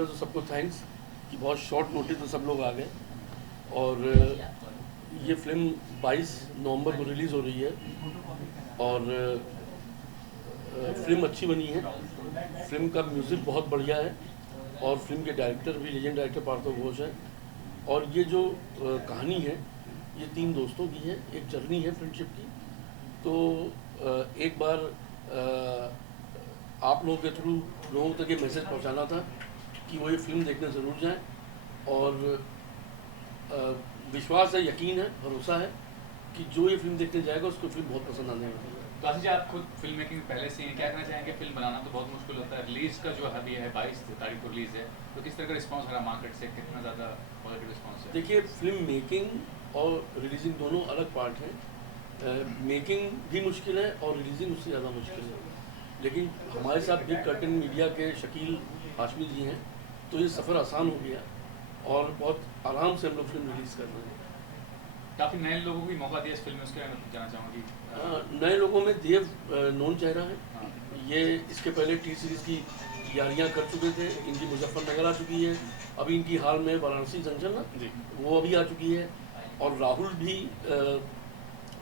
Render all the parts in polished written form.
पहले तो सबको थैंक्स कि बहुत शॉर्ट नोटिस पे सब लोग आ गए। और ये फिल्म 22 नवंबर को रिलीज़ हो रही है और फिल्म अच्छी बनी है। फिल्म का म्यूज़िक बहुत बढ़िया है और फिल्म के डायरेक्टर भी लेजेंड डायरेक्टर पार्थो घोष हैं। और ये जो कहानी है ये 3 दोस्तों की है, एक जर्नी है फ्रेंडशिप की। तो एक बार आप लोगों के थ्रू लोगों तक ये मैसेज पहुंचाना था कि वो ये फिल्म देखने ज़रूर जाएं। और विश्वास है, यकीन है, भरोसा है कि जो ये फिल्म देखने जाएगा उसको फिल्म बहुत पसंद आने वाली है। तो आशीष जी, आप खुद फिल्म मेकिंग पहले से हैं, क्या कहना चाहेंगे? फिल्म बनाना तो बहुत मुश्किल होता है, रिलीज़ का जो अभी है 22 तारीख को रिलीज़ है, तो किस तरह का रिस्पांस रहा मार्केट से, कितना ज़्यादा पॉजिटिव रिस्पांस है? देखिए, फिल्म मेकिंग और रिलीजिंग दोनों अलग पार्ट हैं। मेकिंग भी मुश्किल है और रिलीजिंग उससे ज़्यादा मुश्किल है। लेकिन हमारे साथ बिग कर्टन मीडिया के शकील हाशमी जी हैं, तो ये सफ़र आसान हो गया और बहुत आराम से हम लोग फिल्म रिलीज़ कर रहे हैं। काफ़ी नए लोगों को भी मौका दिया इस फिल्म में, उसके बारे में जानना चाहूँगी। नए लोगों में देव नोन चेहरा है। हाँ। ये इसके पहले टी सीरीज़ की यारियाँ कर चुके थे, इनकी मुजफ्फरनगर आ चुकी है, अभी इनकी हाल में वाराणसी जंक्शन ना जी। वो अभी आ चुकी है। और राहुल भी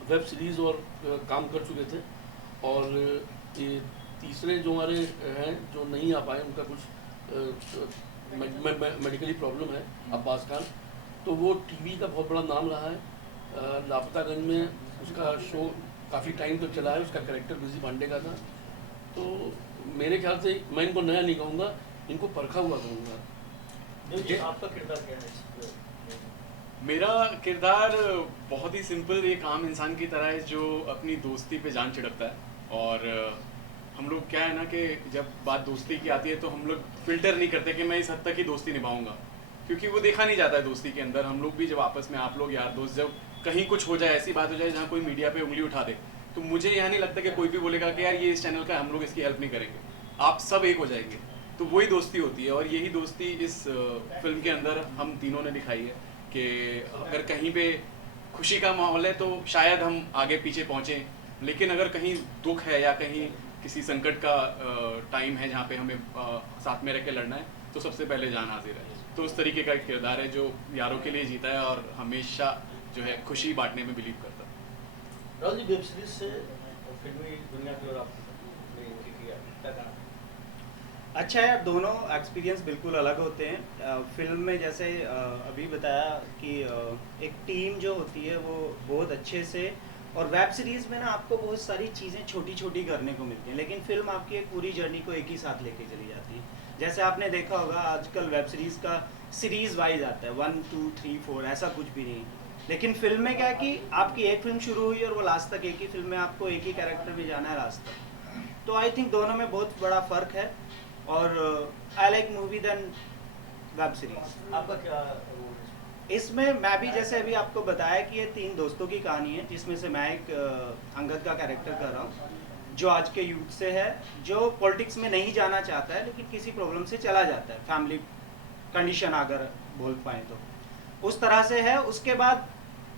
वेब सीरीज़ और काम कर चुके थे। और ये तीसरे जो हमारे हैं जो नहीं आ पाए, उनका कुछ मेडिकली प्रॉब्लम है, अब्बास खान, तो वो टीवी का बहुत बड़ा नाम रहा है। लापतागंज में उसका शो काफ़ी टाइम तक चला है, उसका कैरेक्टर बिजी पांडे का था। तो मेरे ख्याल से मैं इनको नया नहीं कहूँगा, इनको परखा हुआ कहूँगा। आपका किरदार क्या है? मेरा किरदार बहुत ही सिंपल, एक आम इंसान की तरह है जो अपनी दोस्ती पे जान छिड़कता है। और हम लोग क्या है ना कि जब बात दोस्ती की आती है तो हम लोग फिल्टर नहीं करते कि मैं इस हद तक ही दोस्ती निभाऊंगा, क्योंकि वो देखा नहीं जाता है दोस्ती के अंदर। हम लोग भी जब आपस में, आप लोग यार दोस्त, जब कहीं कुछ हो जाए, ऐसी बात हो जाए जहाँ कोई मीडिया पे उंगली उठा दे, तो मुझे यहाँ नहीं लगता कि कोई भी बोलेगा कि यार ये इस चैनल का है, हम लोग इसकी हेल्प नहीं करेंगे, आप सब एक हो जाएंगे। तो वही दोस्ती होती है और यही दोस्ती इस फिल्म के अंदर हम तीनों ने दिखाई है कि अगर कहीं पे खुशी का माहौल है तो शायद हम आगे पीछे पहुँचें, लेकिन अगर कहीं दुख है या कहीं किसी संकट का टाइम है जहाँ पे हमें साथ में रह के लड़ना है, तो सबसे पहले जान हाजिर है। तो उस तरीके का एक किरदार है जो यारों के लिए जीता है और हमेशा जो है खुशी बांटने में बिलीव करता है। राहुल जी, वेब सीरीज से फिल्मी दुनिया की ओर आपने एंट्री किया, क्या कहना? अच्छा है, दोनों एक्सपीरियंस बिल्कुल अलग होते हैं। फिल्म में जैसे अभी बताया कि एक टीम जो होती है वो बहुत अच्छे से, और वेब सीरीज़ में ना आपको बहुत सारी चीज़ें छोटी छोटी करने को मिलती हैं, लेकिन फिल्म आपकी एक पूरी जर्नी को एक ही साथ लेके चली जाती है। जैसे आपने देखा होगा आजकल वेब सीरीज़ का सीरीज़ वाइज आता है, 1 2 3 4, ऐसा कुछ भी नहीं। लेकिन फिल्म में क्या है कि आपकी एक फिल्म शुरू हुई और वो लास्ट तक एक ही फिल्म में आपको एक ही कैरेक्टर भी जाना है लास्ट तक। तो आई थिंक दोनों में बहुत बड़ा फ़र्क है और I like movie then web series. आपका क्या इसमें मैं भी जैसे अभी आपको बताया कि ये 3 दोस्तों की कहानी है, जिसमें से मैं एक अंगद का कैरेक्टर कर रहा हूँ जो आज के यूथ से है, जो पॉलिटिक्स में नहीं जाना चाहता है लेकिन किसी प्रॉब्लम से चला जाता है, फैमिली कंडीशन अगर बोल पाए तो उस तरह से है। उसके बाद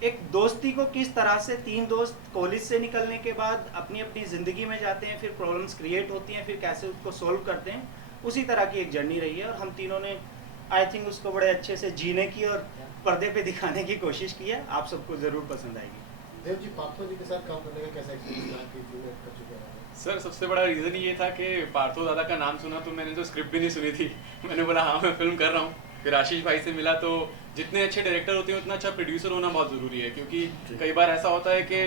एक दोस्ती को किस तरह से 3 दोस्त कॉलेज से निकलने के बाद अपनी अपनी ज़िंदगी में जाते हैं, फिर प्रॉब्लम्स क्रिएट होती हैं, फिर कैसे उसको सोल्व करते हैं, उसी तरह की एक जर्नी रही है। और हम तीनों ने आई थिंक उसको बड़े अच्छे से जीने की और पर्दे पे दिखाने की कोशिश की है। आप सबको ज़रूर पसंद आएगी। देव जी, पार्थो जी के साथ काम करने का कैसा एक्सपीरियंस रहा कि फिल्म कर चुके हैं? सर, सबसे बड़ा रीज़न ये था कि पार्थो दादा का नाम सुना तो मैंने तो स्क्रिप्ट भी नहीं सुनी थी। मैंने बोला हाँ मैं फिल्म कर रहा हूँ। फिर आशीष भाई से मिला तो जितने अच्छे डायरेक्टर होते हैं उतना अच्छा प्रोड्यूसर होना बहुत ज़रूरी है, क्योंकि कई बार ऐसा होता है कि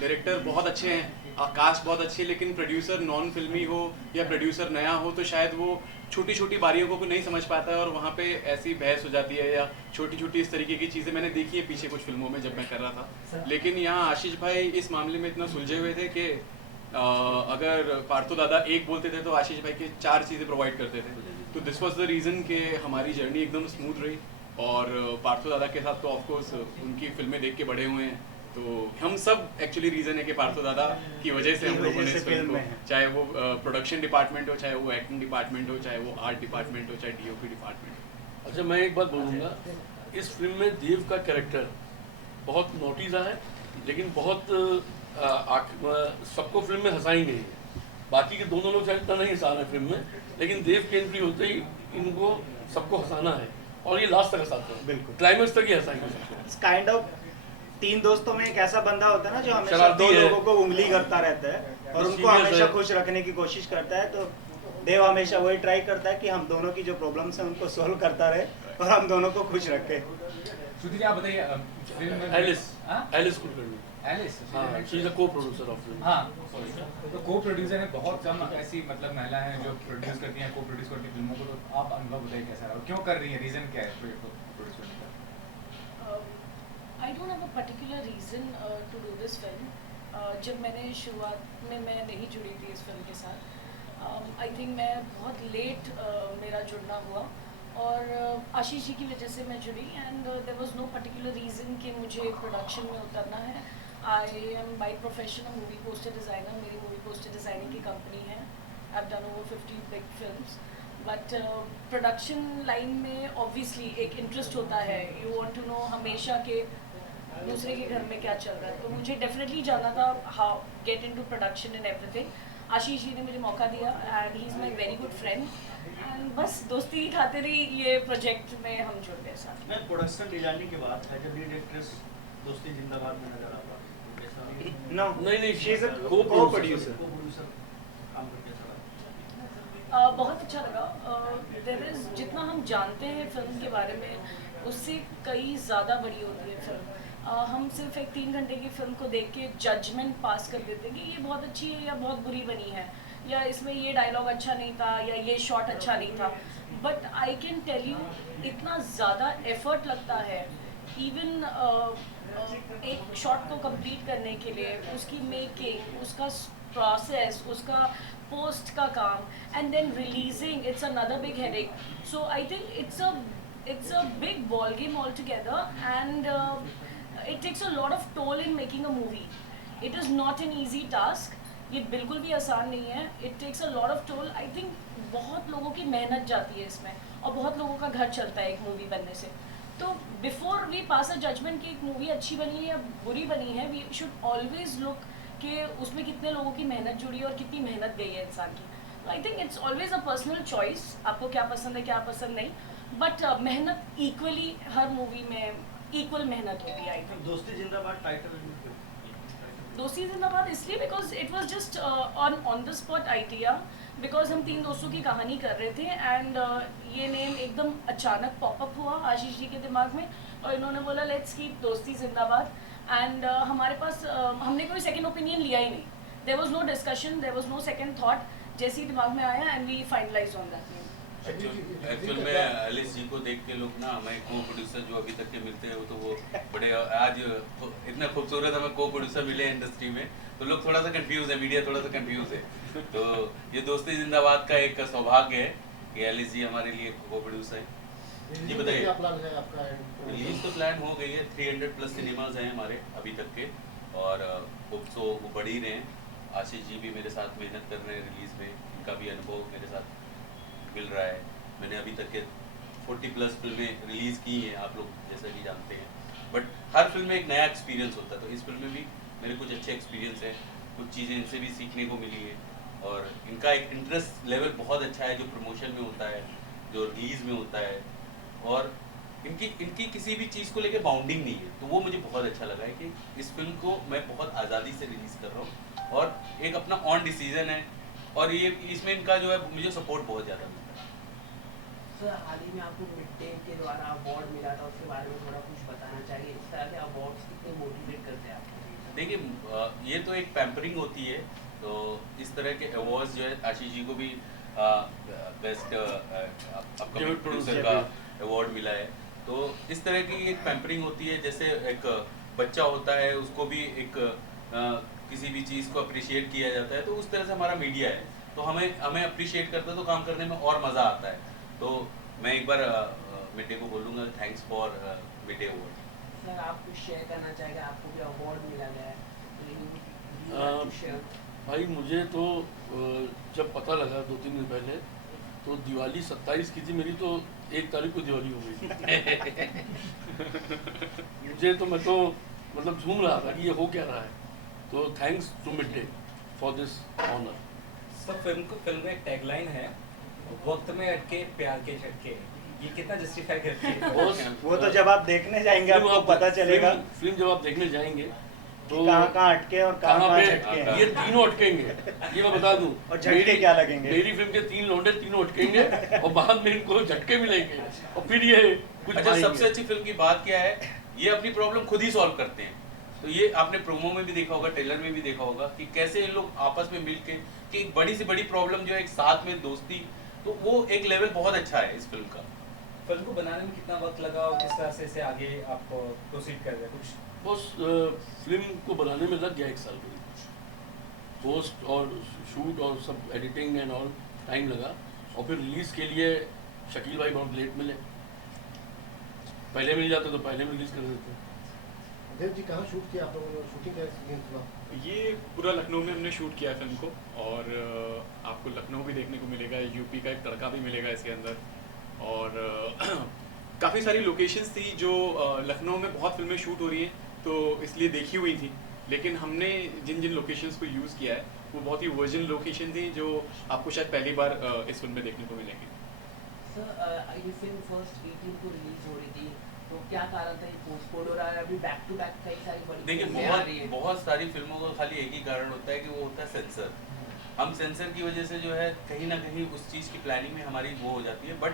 डायरेक्टर बहुत अच्छे हैं, कास्ट बहुत अच्छी है, लेकिन प्रोड्यूसर नॉन फिल्मी हो या प्रोड्यूसर नया हो तो शायद वो छोटी छोटी बारियों को नहीं समझ पाता है और वहाँ पे ऐसी बहस हो जाती है या छोटी छोटी इस तरीके की चीज़ें मैंने देखी है पीछे कुछ फिल्मों में जब मैं कर रहा था। लेकिन यहाँ आशीष भाई इस मामले में इतना सुलझे हुए थे कि अगर पार्थो दादा एक बोलते थे तो आशीष भाई के 4 चीज़ें प्रोवाइड करते थे। तो दिस वाज द रीज़न कि हमारी जर्नी एकदम स्मूथ रही। और पार्थो दादा के साथ तो ऑफकोर्स उनकी फिल्में देख के बड़े हुए हैं, तो हम सब एक्चुअली रीज़न है कि पार्थो दादा की वजह से हम लोगों ने इस फिल्म को, चाहे वो प्रोडक्शन डिपार्टमेंट हो, चाहे वो एक्टिंग डिपार्टमेंट हो, चाहे वो आर्ट डिपार्टमेंट हो, चाहे डीओपी डिपार्टमेंट हो। अच्छा, मैं एक बात बोलूँगा, इस फिल्म में देव का कैरेक्टर बहुत नोटी सा है, लेकिन बहुत सबको फिल्म में हंसा ही नहीं है। बाकी के दोनों लोग शायद इतना नहीं हंसा रहे फिल्म में, लेकिन देव की एंट्री होते ही इनको सबको हंसाना है और ये लास्ट तक हंसाते हैं, बिल्कुल। क्लाइमेक्स तक ही हंसाएंगे सबको। काइंड ऑफ 3 दोस्तों में एक ऐसा बंदा होता है ना जो हमेशा शरारती 2 है। लोगों को उंगली करता रहता है और उनको Serious हमेशा है। खुश रखने की कोशिश करता है। तो देव हमेशा वही ट्राई करता है कि हम दोनों की जो प्रॉब्लम्स हैं उनको सॉल्व करता रहे और हम दोनों को खुश रखे। श्रुति जी आप बताइए फिल्म में एलिस, हाँ? एलिस कुलकर्णी, एलिस हाँ, she is a co-producer of film. हाँ तो को प्रोड्यूसर है, बहुत कम ऐसी मतलब महिला हैं जो प्रोड्यूस करती हैं, को प्रोड्यूस करती हैं फिल्मों को। तो आप अनुभव बताइए कैसा रहा और क्यों कर रही है, रीज़न क्या है प्रोजेक्ट को प्रोड्यूस करने का? I don't have a particular reason to do this film. जब मैंने शुरुआत में मैं नहीं जुड़ी थी इस फिल्म के साथ, आई थिंक मैं बहुत लेट मेरा जुड़ना हुआ और आशीष जी की वजह से मैं जुड़ी and there was no particular reason कि मुझे प्रोडक्शन में उतरना है। I am by profession a movie poster designer, मेरी मूवी पोस्टर डिज़ाइनिंग की कंपनी है। I have done over 50 big films, but production line में ऑब्वियसली एक इंटरेस्ट होता है, यू वांट टू नो हमेशा के दूसरे के घर में क्या चल रहा है। तो मुझे डेफिनेटली जाना था how get into production and everything. Ashish ji ने मुझे मौका दिया and he is my very good friend and बस दोस्ती की खातिर ही ये प्रोजेक्ट में हम जुड़ गए साथ। मैं प्रोडक्शन डिजाइनिंग के बाद एज अ लीड एक्ट्रेस दोस्ती जिंदाबाद में नजर आ रहा हूं। कैसा नो नहीं, she is a co-producer। Co-producer. को प्रोड्यूसर काम करके कैसा लगा? बहुत अच्छा लगा। देयर इज़ जितना हम जानते हैं फिल्म के बारे में उससे कई ज़्यादा बड़ी होती है फिल्म। हम सिर्फ एक 3 घंटे की फिल्म को देख के जजमेंट पास कर देते हैं कि ये बहुत अच्छी है या बहुत बुरी बनी है, या इसमें ये डायलॉग अच्छा नहीं था या ये शॉट अच्छा नहीं था। But I can tell you इतना ज़्यादा एफर्ट लगता है इवन एक शॉट को कंप्लीट करने के लिए, उसकी मेकिंग, उसका प्रोसेस, उसका पोस्ट का काम and then releasing, it's another big headache. So I think it's a big ball game altogether and it takes a lot of toll in making a movie. It is not an easy task. ये बिल्कुल भी आसान नहीं है. It takes a lot of toll. I think बहुत लोगों की मेहनत जाती है इसमें और बहुत लोगों का घर चलता है एक मूवी बनने से. तो before we pass a judgement कि एक मूवी अच्छी बनी है या बुरी बनी है, वी शुड ऑलवेज लुक कि उसमें कितने लोगों की मेहनत जुड़ी है और कितनी मेहनत गई है इंसान की. I think it's always a personal choice, आपको क्या पसंद है क्या पसंद नहीं, बट मेहनत इक्वली हर मूवी में इक्वल मेहनत होती है. आई थिंक दोस्ती जिंदाबाद टाइटल दोस्ती जिंदाबाद इसलिए because it was just on the spot idea, because हम 3 दोस्तों की कहानी कर रहे थे एंड ये नेम एकदम अचानक पॉपअप हुआ आशीष जी के दिमाग में और इन्होंने बोला लेट्स कीप दोस्ती जिंदाबाद. एंड हमारे पास हमने कोई सेकंड ओपिनियन लिया ही नहीं. There was no discussion, there was no second thought. जैसे ही दिमाग में आया and we finalise on that name. Actual में एलिस जी को देख के लोग ना, हमें को प्रोड्यूसर जो अभी तक के मिलते हैं वो तो वो बड़े आज इतना खूबसूरत हमें को प्रोड्यूसर मिले इंडस्ट्री में, तो लोग थोड़ा सा कंफ्यूज है, मीडिया थोड़ा सा कंफ्यूज है. तो ये दोस्ती जिंदाबाद का एक सौभाग्य है कि एलिस जी हमारे लिए को प्रोड्यूसर है. जी बताइए. रिलीज तो प्लान हो गई है, 300+ सिनेमाज हैं हमारे अभी तक के और होप सो वो बढ़ ही रहे हैं. आशीष जी भी मेरे साथ मेहनत कर रहे हैं रिलीज में, इनका भी अनुभव मेरे साथ मिल रहा है. मैंने अभी तक के 40+ फिल्में रिलीज़ की हैं, आप लोग जैसा कि जानते हैं, बट हर फिल्म में एक नया एक्सपीरियंस होता है. तो इस फिल्म में भी मेरे कुछ अच्छे एक्सपीरियंस है, कुछ चीज़ें इनसे भी सीखने को मिली है और इनका एक इंटरेस्ट लेवल बहुत अच्छा है जो प्रमोशन में होता है, जो रिलीज़ में होता है, और इनकी किसी भी चीज़ को लेके बाउंडिंग नहीं है. तो वो मुझे बहुत अच्छा लगा है कि इस फिल्म को मैं बहुत आज़ादी से रिलीज़ कर रहा हूँ और एक अपना ऑन डिसीजन है और ये इसमें इनका जो है मुझे सपोर्ट बहुत ज़्यादा मिलता है. सर हाल ही में आपको मिड डे के द्वारा अवार्ड मिला था, उसके बारे में थोड़ा कुछ बताना चाहिए. इस तरह के अवार्ड्स कितने मोटिवेट करते हैं आपको? देखिए ये तो एक पैम्परिंग होती है, तो इस तरह के अवार्ड्स जो है आशीष जी को भी बेस्ट अपकमिंग प्रोड्यूसर का अवार्ड मिला है. तो इस तरह की एक पैम्परिंग होती है, जैसे एक बच्चा होता है उसको भी एक किसी भी चीज़ को अप्रिशिएट किया जाता है, तो उस तरह से हमारा मीडिया है. तो हमें अप्रिशिएट करता है तो काम करने में और मज़ा आता है. तो मैं एक बार मिड डे को बोलूँगा thanks for mid day award. Sir आप कुछ शेयर करना चाहेंगे, आपको भी अवार्ड मिला है, लेकिन भाई मुझे तो जब पता लगा 2-3 दिन पहले, तो दिवाली 27 की थी मेरी, तो 1 तारीख को दिवाली हो गई. मुझे तो मैं तो मतलब झूम रहा था कि ये हो क्या रहा है. तो thanks to Mid Day for this honour. सब फिल्म में एक टैगलाइन है वक्त में अटके प्यार के झटके, ये कितना जस्टिफाई करते हैं? वो तो जब आप देखने जाएंगे आपको पता चलेगा फिल्म जब आप देखने जाएंगे तो कहाँ अटके और कहाँ पे झटके हैं। ये तीनों अटकेंगे, ये मैं बता दूं। और झटके क्या लगेंगे? मेरी फिल्म के 3 लौंडे तीनों अटकेंगे और बाद में इनको झटके मिलेंगे और फिर ये कुछ अच्छा, सबसे अच्छी फिल्म की बात क्या है, ये अपनी प्रॉब्लम खुद ही सॉल्व करते हैं। तो ये आपने प्रोमो में भी देखा होगा, ट्रेलर में भी देखा होगा कि कैसे ये लोग आपस में मिलके कि एक बड़ी से बड़ी प्रॉब्लम जो है एक साथ में दोस्ती, तो वो एक लेवल बहुत अच्छा है इस फिल्म का। फिल्म को बनाने में कितना वक्त लगा और किस तरह से इसे आगे आप प्रोसीड कर रहे हैं? कुछ बस फिल्म को बनाने में लग गया 1 साल करीब, पोस्ट और शूट और सब एडिटिंग एंड ऑल टाइम लगा, और फिर रिलीज़ के लिए शकील भाई बहुत लेट मिले, पहले मिल जाते तो पहले में रिलीज़ कर देते। देव जी कहाँ शूट किया आप लोगों ने, शूटिंग का एक्सपीरियंस हुआ? ये पूरा लखनऊ में हमने शूट किया फिल्म को, और आपको लखनऊ भी देखने को मिलेगा, यूपी का एक तड़का भी मिलेगा इसके अंदर, और काफ़ी सारी लोकेशंस थी जो लखनऊ में बहुत फिल्में शूट हो रही हैं तो इसलिए देखी हुई थी, लेकिन हमने जिन जिन लोकेशंस को यूज़ किया है वो बहुत ही वर्जिन लोकेशन थी जो आपको शायद पहली बार इस फिल्म में देखने को मिलेंगी। सर ये फिल्म फर्स्ट 18 को रिलीज हो रही थी, तो क्या कारण था ये पोस्टपोन हो रहा है? अभी बैक टू बैक कई सारी बड़ी देखिए, फिल्में आ रही हैं। बहुत सारी फिल्मों का खाली एक ही कारण होता है कि वो होता है सेंसर। हम सेंसर की वजह से जो है कहीं ना कहीं उस चीज़ की प्लानिंग में हमारी वो हो जाती है, बट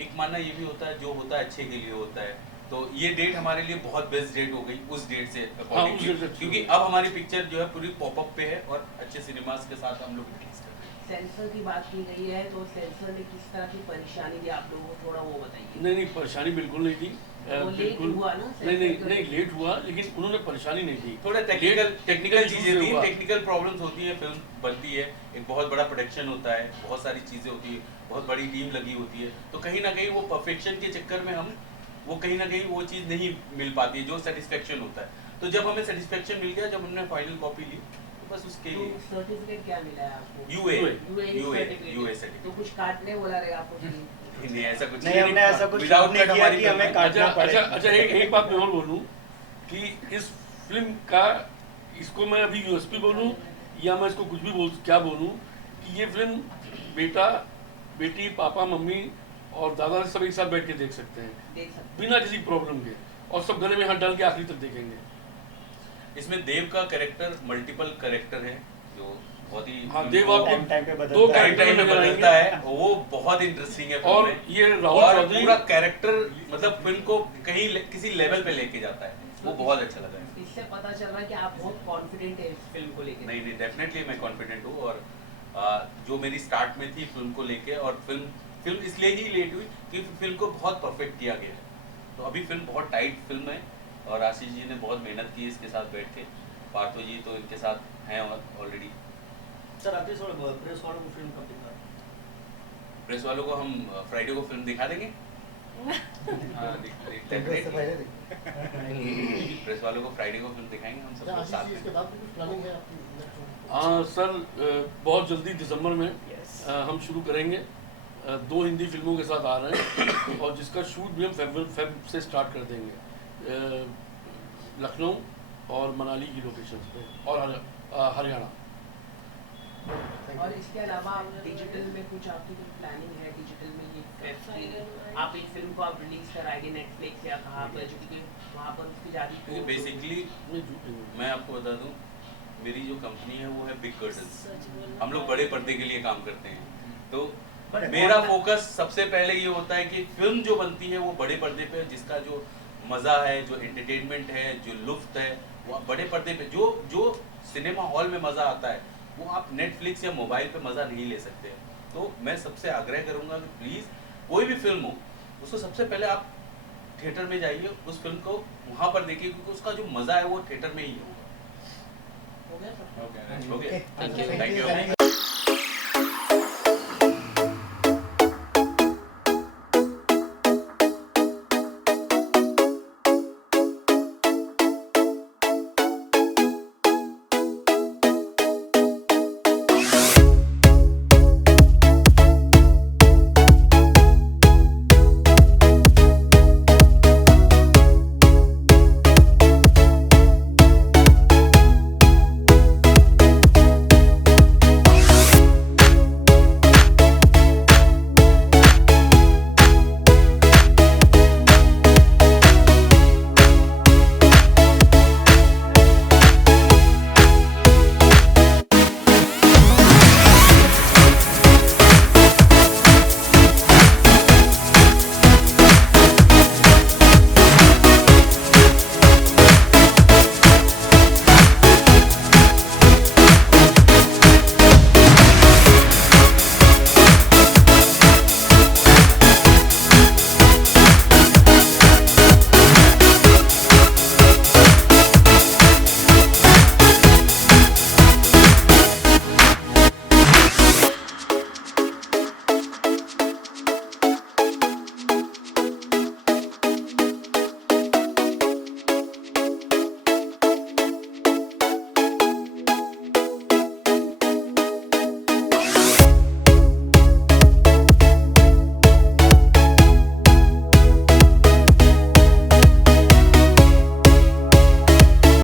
एक मानना ये भी होता है जो होता है अच्छे के लिए होता है। तो ये डेट हमारे लिए बहुत बेस्ट डेट हो गई उस डेट से accordingly, क्योंकि अब हमारी पिक्चर जो है पूरी पॉपअप पे है और अच्छे सिनेमास के साथ हम लोग रिलीज कर रहे हैं। सेंसर की बात की गई है, तो सेंसर ने किस तरह की परेशानी दी आप लोगों को, थोड़ा वो बताइए। नहीं, परेशानी बिल्कुल नहीं थी, वो लेट बिल्कुल हुआ ना, नहीं लेट हुआ, लेकिन उन्होंने परेशानी नहीं दी। थोड़ा टेक्निकल चीजें थी, टेक्निकल प्रॉब्लम्स होती है, फिल्म बनती है, एक बहुत बड़ा प्रोडक्शन होता है, बहुत सारी चीजें होती है, बहुत बड़ी टीम लगी होती है, तो कहीं ना कहीं वो परफेक्शन के चक्कर में हम वो कहीं ना कहीं वो चीज़ नहीं मिल पाती है जो सेटिस्फेक्शन होता है। तो जब हमें सेटिस्फेक्शन मिल गया, जब हमने फाइनल कॉपी ली, तो बस उसके लिए सर्टिफिकेट क्या मिला है आपको? UA certificate. तो कुछ काटने बोला रहेगा आपको? नहीं, ऐसा कुछ नहीं, हमने ऐसा कुछ नहीं किया कि हमें काटना पड़े। अच्छा, एक बात मैं और बोलूं कि इस फिल्म का, इसको मैं अभी यूएसपी बोलूं या मैं इसको कुछ भी क्या बोलूं, कि ये फिल्म बेटा बेटी पापा मम्मी और दादा सब एक साथ बैठ के देख सकते हैं बिना किसी प्रॉब्लम के, और सब गले में हाथ डाल के आखिरी तक देखेंगे। इसमें देव का कैरेक्टर मल्टीपल कैरेक्टर है जो बहुत ही देव आपको टाइम पे दो टाइम में बदलता है, वो बहुत इंटरेस्टिंग है। और ये राहुल चौधरी पूरा कैरेक्टर मतलब फिल्म को कहीं किसी लेवल पे लेके जाता है, वो बहुत अच्छा लगा है। इससे पता चल रहा है कि आप बहुत कॉन्फिडेंट है इस फिल्म को लेकर। नहीं, डेफिनेटली मैं कॉन्फिडेंट हूँ, और जो मेरी स्टार्ट में थी फिल्म को लेके, और फिल्म इसलिए ही लेट हुई कि फिल्म को बहुत परफेक्ट किया गया है। तो अभी फिल्म बहुत टाइट फिल्म है, और आशीष जी ने बहुत मेहनत की इसके साथ बैठ के, पार्थो जी तो इनके साथ हैं ऑलरेडी। सर आप प्रेस वालों को फिल्म कब दिखा? प्रेस वालों को हम फ्राइडे को फिल्म दिखा देंगे। प्रेस वालों को फ्राइडे को फिल्म दिखाएंगे हम सब लोग साथ में। इसके बाद कुछ प्लानिंग है आपकी? हाँ सर, बहुत जल्दी दिसंबर में हम शुरू करेंगे, 2 हिंदी फिल्मों के साथ आ रहे हैं, और जिसका शूट भी हम फेब से स्टार्ट कर देंगे, लखनऊ और मनाली की लोकेशंस पे, और हरियाणा। और इसके अलावा डिजिटल में कुछ आपकी कोई प्लानिंग है? डिजिटल में ये आप इस फिल्म को आप रिलीज कराएंगे नेटफ्लिक्स या कहाँ पर, क्योंकि वहाँ पर उसकी ज़्यादा बेसिकली मैं आपको बता दूं, मेरी जो कंपनी है वो है बिग कर्टन्स, हम लोग बड़े पर्दे के लिए काम करते हैं। तो मेरा फोकस सबसे पहले ये होता है कि फिल्म जो बनती है वो बड़े पर्दे पे, जिसका जो मज़ा है, जो एंटरटेनमेंट है, जो लुफ्त है, वो बड़े पर्दे पे जो सिनेमा हॉल में मज़ा आता है वो आप नेटफ्लिक्स या मोबाइल पे मज़ा नहीं ले सकते। तो मैं सबसे आग्रह करूँगा कि प्लीज़ कोई भी फिल्म हो उसको सबसे पहले आप थिएटर में जाइए, उस फिल्म को वहाँ पर देखिए, क्योंकि उसका जो मज़ा है वो थिएटर में ही होगा। हो गया सर? हो गया, थैंक यू।